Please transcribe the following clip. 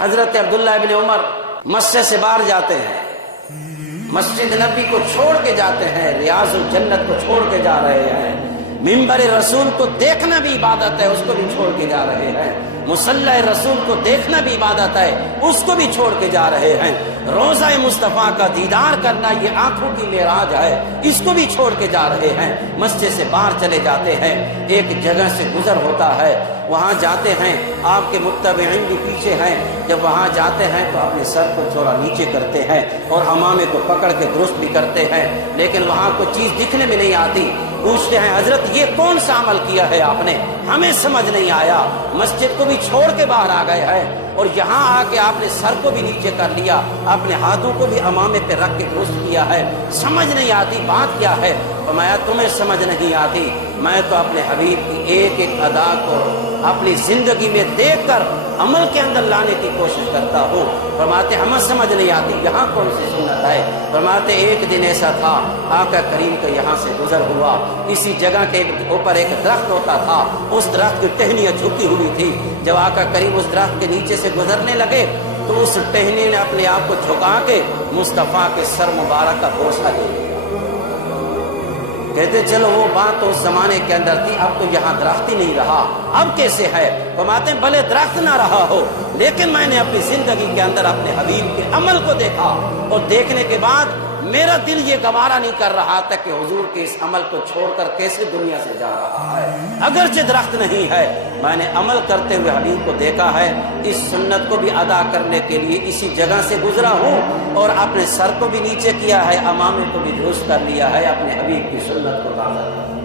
حضرت عبداللہ ابن عمر مسجد سے باہر جاتے ہیں، مسجد نبی کو چھوڑ کے جاتے ہیں، ریاض الجنت کو چھوڑ کے جا رہے ہیں، منبر رسول کو دیکھنا بھی عبادت ہے، اس کو بھی چھوڑ کے جا رہے ہیں، مصلی رسول کو دیکھنا بھی عبادت ہے، اس کو بھی چھوڑ کے جا رہے ہیں، روضہ مصطفیٰ کا دیدار کرنا یہ آنکھوں کی معراج ہے، اس کو بھی چھوڑ کے جا رہے ہیں، مسجد سے باہر چلے جاتے ہیں، ایک جگہ سے گزر ہوتا ہے، وہاں جاتے ہیں، آپ کے متبعین بھی پیچھے ہیں، جب وہاں جاتے ہیں تو اپنے سر کو تھوڑا نیچے کرتے ہیں اور امامے کو پکڑ کے درست بھی کرتے ہیں، لیکن وہاں کوئی چیز دکھنے میں نہیں آتی، پوچھتے ہیں حضرت یہ کون سا عمل کیا ہے آپ نے، ہمیں سمجھ نہیں آیا، مسجد کو بھی چھوڑ کے باہر آ گئے ہیں اور یہاں آ کے آپ نے سر کو بھی نیچے کر لیا، اپنے ہاتھوں کو بھی امامے پہ رکھ کے درست کیا ہے، سمجھ نہیں آتی بات کیا ہے؟ فرمایا تمہیں سمجھ نہیں آتی، میں تو اپنے حبیب کی ایک ایک ادا کو اپنی زندگی میں دیکھ کر عمل کے اندر لانے کی کوشش کرتا ہوں۔ فرماتے ہمیں سمجھ نہیں آتی یہاں کون سی سنت ہے؟ فرماتے ایک دن ایسا تھا آقا کریم کا یہاں سے گزر ہوا، اسی جگہ کے اوپر ایک درخت ہوتا تھا، اس درخت کی ٹہنیاں جھکی ہوئی تھی، جب آقا کریم اس درخت کے نیچے سے گزرنے لگے تو اس ٹہنی نے اپنے آپ کو جھکا کے مصطفیٰ کے سر مبارک کا بوسہ دے دیا۔ کہتے چلو وہ بات تو اس زمانے کے اندر تھی، اب تو یہاں درخت ہی نہیں رہا، اب کیسے ہے؟ فرماتے ہیں بھلے درخت نہ رہا ہو لیکن میں نے اپنی زندگی کے اندر اپنے حبیب کے عمل کو دیکھا، اور دیکھنے کے بعد میرا دل یہ گوارا نہیں کر رہا تھا کہ حضور کے اس عمل کو چھوڑ کر کیسے دنیا سے جا رہا ہے، اگرچہ درخت نہیں ہے میں نے عمل کرتے ہوئے حبیب کو دیکھا ہے، اس سنت کو بھی ادا کرنے کے لیے اسی جگہ سے گزرا ہوں اور اپنے سر کو بھی نیچے کیا ہے، امامے کو بھی درست کر لیا ہے، اپنے حبیب کی سنت کو تازہ کیا۔